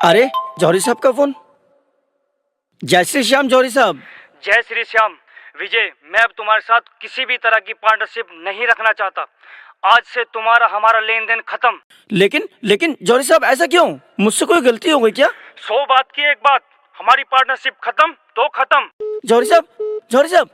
अरे जौहरी साहब का फोन। जय श्री श्याम जौहरी साहब। जय श्री श्याम विजय, मैं अब तुम्हारे साथ किसी भी तरह की पार्टनरशिप नहीं रखना चाहता। आज से तुम्हारा हमारा लेन देन खत्म। लेकिन जौहरी साहब ऐसा क्यों? मुझसे कोई गलती हो गई क्या? 100 बात की एक बात, हमारी पार्टनरशिप खत्म तो खत्म। जौहरी साहब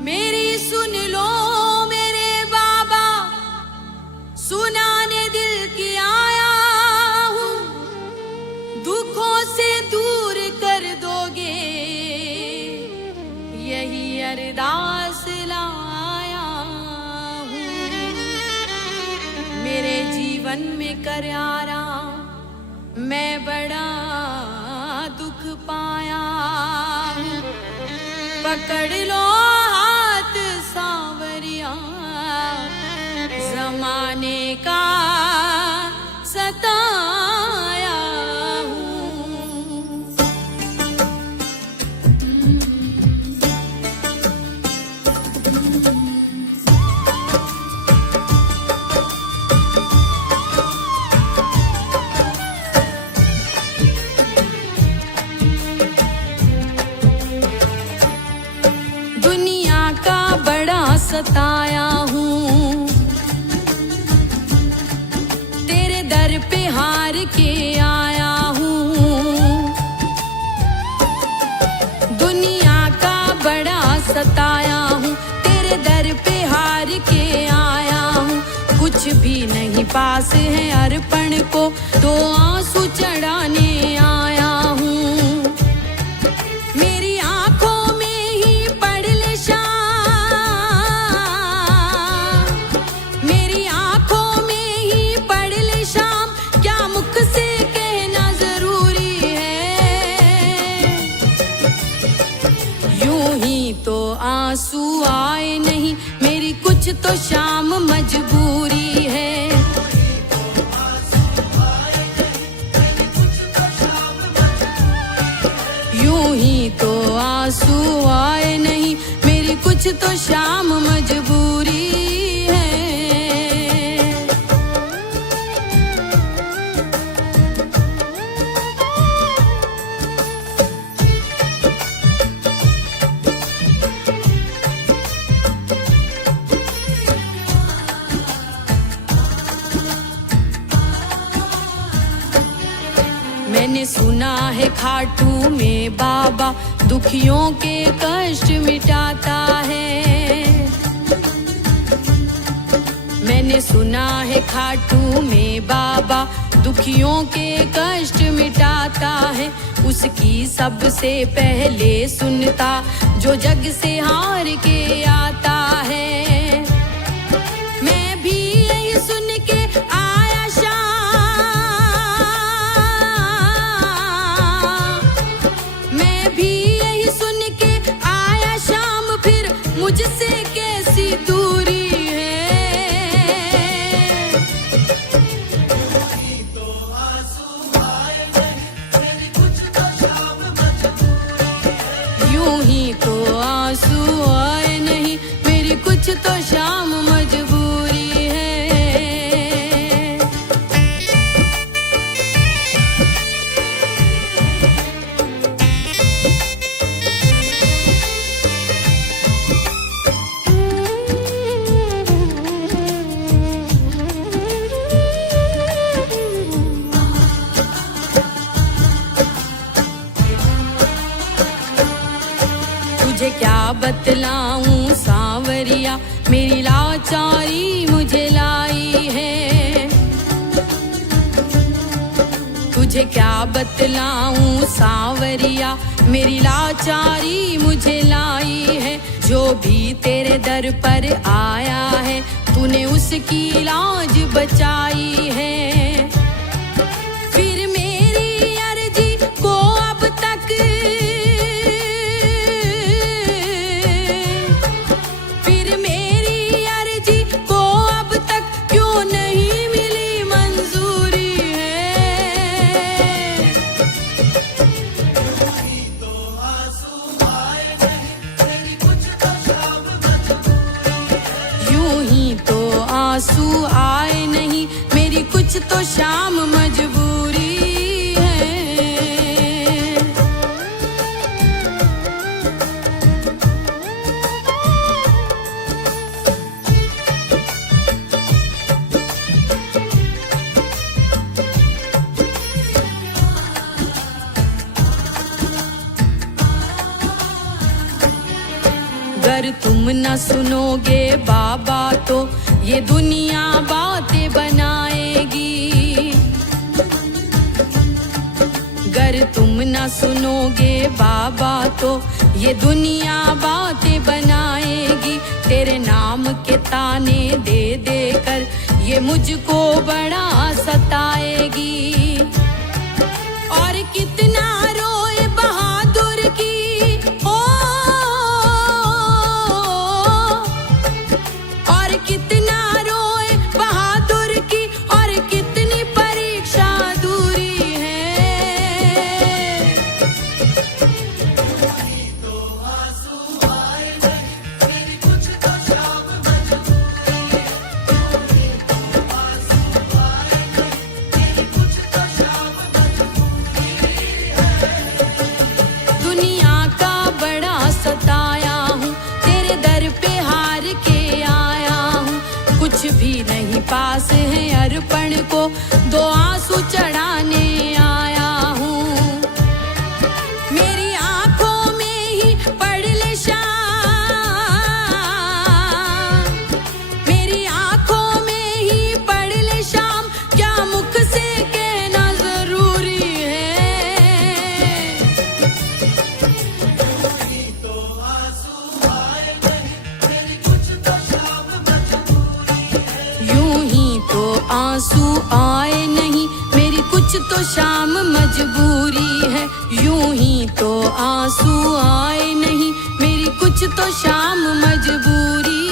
मेरी सुन लो मेरे बाबा, सुनाने दिल की आया हूँ, दुखों से दूर कर दोगे यही अरदास लाया हूँ। मेरे जीवन में करारा मैं बड़ा दुख पाया हूँ, पकड़ लो सांवरिया जमाने का सताया हूँ। दुनिया का बड़ा सताया हूँ, तेरे दर पे हार के आया हूँ। दुनिया का बड़ा सताया हूँ, तेरे दर पे हार के आया हूँ। कुछ भी नहीं पास है अर्पण को, तो आंसू चढ़ाने आया हूँ। मेरी आंखों में ही पढ़ ले शाम, मेरी आंखों में ही पढ़ ले शाम, क्या मुख से कहना जरूरी है। यूं ही तो आंसू आए नहीं, मेरी कुछ तो शाम मजबूरी है। यूं ही तो आंसू आए नहीं, मेरी कुछ तो शाम मजबूरी है। मैंने सुना है खाटू में बाबा दुखियों के कष्ट मिटाता है। मैंने सुना है खाटू में बाबा दुखियों के कष्ट मिटाता है। उसकी सबसे पहले सुनता जो जग से हार के आता है। मैं भी यही सुन के आया मुझसे कैसी दूरी है। यूं ही तो आंसू आए नहीं, मेरी कुछ तो शाम मजबूरी है। तुझे क्या बतलाऊं सांवरिया, मेरी लाचारी मुझे लाई है। तुझे क्या बतलाऊं सांवरिया, मेरी लाचारी मुझे लाई है। जो भी तेरे दर पर आया है, तूने उसकी लाज बचाई है। फिर मेरी अर्जी को अब तक क्यों नहीं मिली मंजूरी है। कुछ तो शाम मजबूरी है। अगर तुम न सुनोगे बाबा तो ये दुनिया बातें बनाएगी। अगर तुम न सुनोगे बाबा तो ये दुनिया बातें बनाएगी। तेरे नाम के ताने दे दे कर ये मुझको बड़ा सताएगी। और कितना रोए बहादुर की और कितना रोए बहादुर की और कितनी परीक्षा दूरी है। दुनिया का बड़ा सताया हूँ, तेरे दर पे हार के आया हूँ। कुछ भी नहीं पास है अर्पण को, दो आंसू चढ़ाने आया हूँ। मेरी आंखों में ही पढ़ ले शाम, मेरी आंखों में ही पढ़ ले शाम, क्या मुख से कहना जरूरी है। यूं ही तो आंसू आए नहीं, मेरी कुछ तो शाम मजबूरी है। यूं ही तो आंसू आए नहीं, मेरी कुछ तो शाम मजबूरी